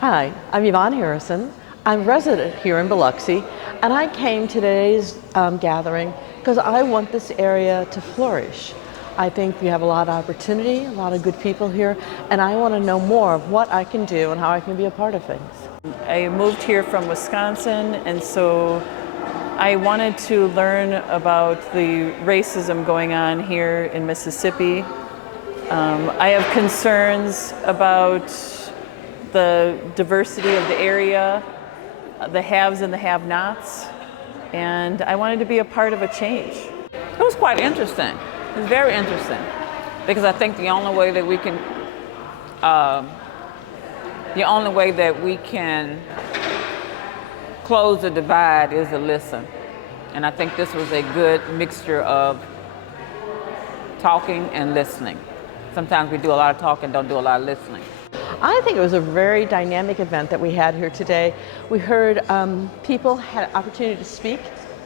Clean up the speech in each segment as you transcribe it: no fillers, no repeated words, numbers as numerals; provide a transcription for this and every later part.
Hi, I'm Yvonne Harrison. I'm a resident here in Biloxi, and I came to today's gathering because I want this area to flourish. I think we have a lot of opportunity, a lot of good people here, and I want to know more of what I can do and how I can be a part of things. I moved here from Wisconsin, and so I wanted to learn about the racism going on here in Mississippi. I have concerns about the diversity of the area, the haves and the have-nots, and I wanted to be a part of a change. It was quite interesting. It was very interesting because I think the only way that we can close the divide is to listen. And I think this was a good mixture of talking and listening. Sometimes we do a lot of talking, don't do a lot of listening. I think it was a very dynamic event that we had here today. We heard people had opportunity to speak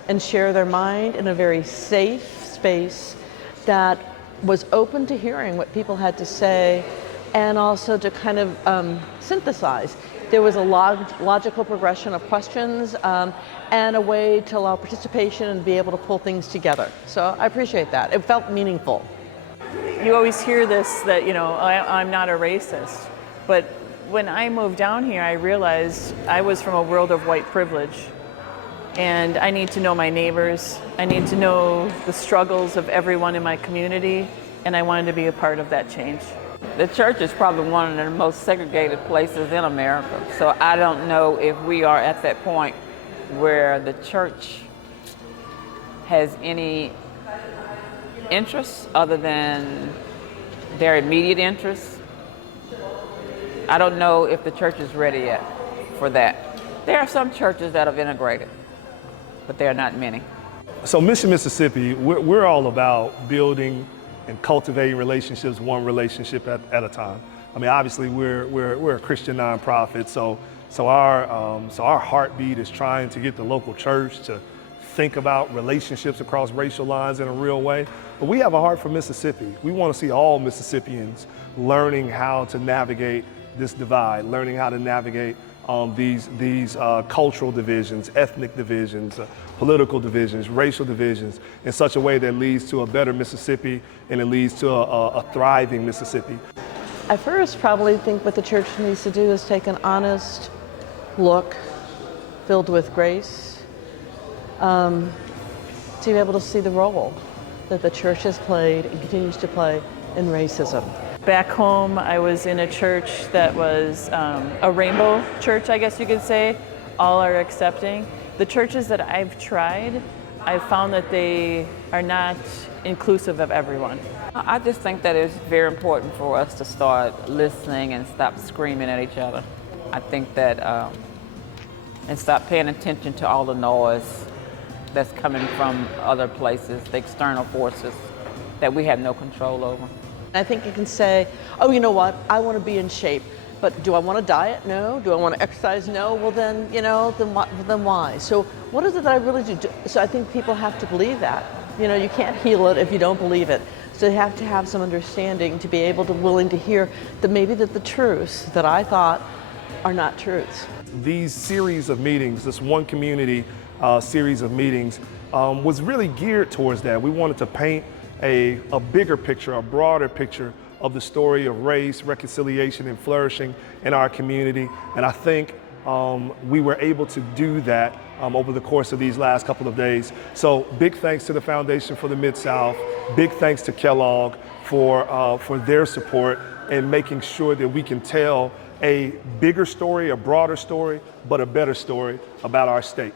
and share their mind in a very safe space that was open to hearing what people had to say and also to kind of synthesize. There was a logical progression of questions and a way to allow participation and be able to pull things together. So I appreciate that. It felt meaningful. You always hear this that, I'm not a racist. But when I moved down here, I realized I was from a world of white privilege. And I need to know my neighbors. I need to know the struggles of everyone in my community. And I wanted to be a part of that change. The church is probably one of the most segregated places in America. So I don't know if we are at that point where the church has any interests other than their immediate interests. I don't know if the church is ready yet for that. There are some churches that have integrated, but there are not many. So Mission Mississippi, we're all about building and cultivating relationships, one relationship at a time. I mean, obviously we're a Christian nonprofit, so our heartbeat is trying to get the local church to think about relationships across racial lines in a real way. But we have a heart for Mississippi. We want to see all Mississippians learning how to navigate this divide, learning how to navigate these cultural divisions, ethnic divisions, political divisions, racial divisions in such a way that leads to a better Mississippi and it leads to a thriving Mississippi. I first probably think what the church needs to do is take an honest look filled with grace to be able to see the role that the church has played and continues to play in racism. Back home, I was in a church that was a rainbow church, I guess you could say. All are accepting. The churches that I've tried, I've found that they are not inclusive of everyone. I just think that it's very important for us to start listening and stop screaming at each other. I think that, and stop paying attention to all the noise that's coming from other places, the external forces that we have no control over. I think you can say, oh, you know what, I want to be in shape, but do I want to diet? No. Do I want to exercise? No. Well then, then why? So what is it that I really do? So I think people have to believe that. You can't heal it if you don't believe it. So you have to have some understanding to be able to willing to hear that maybe that the truths that I thought are not truths. These series of meetings, this One Community series of meetings was really geared towards that. We wanted to paint a bigger picture, a broader picture of the story of race, reconciliation, and flourishing in our community. And I think we were able to do that over the course of these last couple of days. So big thanks to the Foundation for the Mid-South, big thanks to Kellogg for their support and making sure that we can tell a bigger story, a broader story, but a better story about our state.